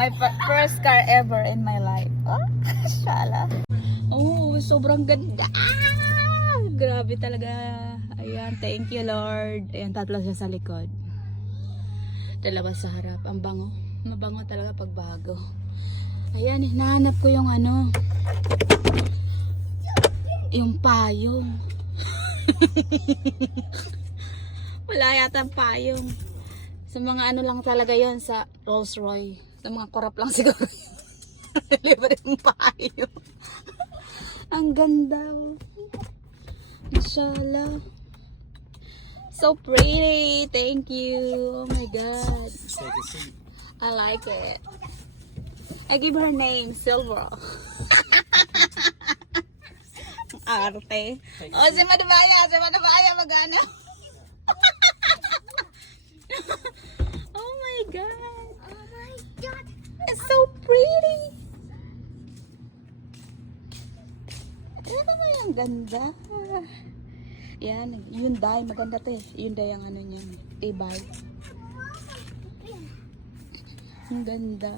My first car ever in my life. Oh, shala. Oh, sobrang ganda. Grabe talaga. Ayan, thank you Lord. Ayan, tatlo siya sa likod. Dalawa sa harap. Ang bango. Mabango talaga pag bago. Ayan, hinahanap ko yung ano. Yung payong. Wala yata payong. Sa mga ano lang talaga yon sa Rolls Royce. Sa mga korap lang siguro. Libre yung payong. Ang ganda. Mashallah. So pretty. Thank you. Oh my God. I like it. I give her name, Silver. Arte. Oh, si Madabaya. Si Madabaya magana. Oh my God. Oh my God. It's so pretty. Ano ba yung ganda? Yan, Hyundai. Maganda to eh. Hyundai ang ano niya. E-bike. Ang ganda.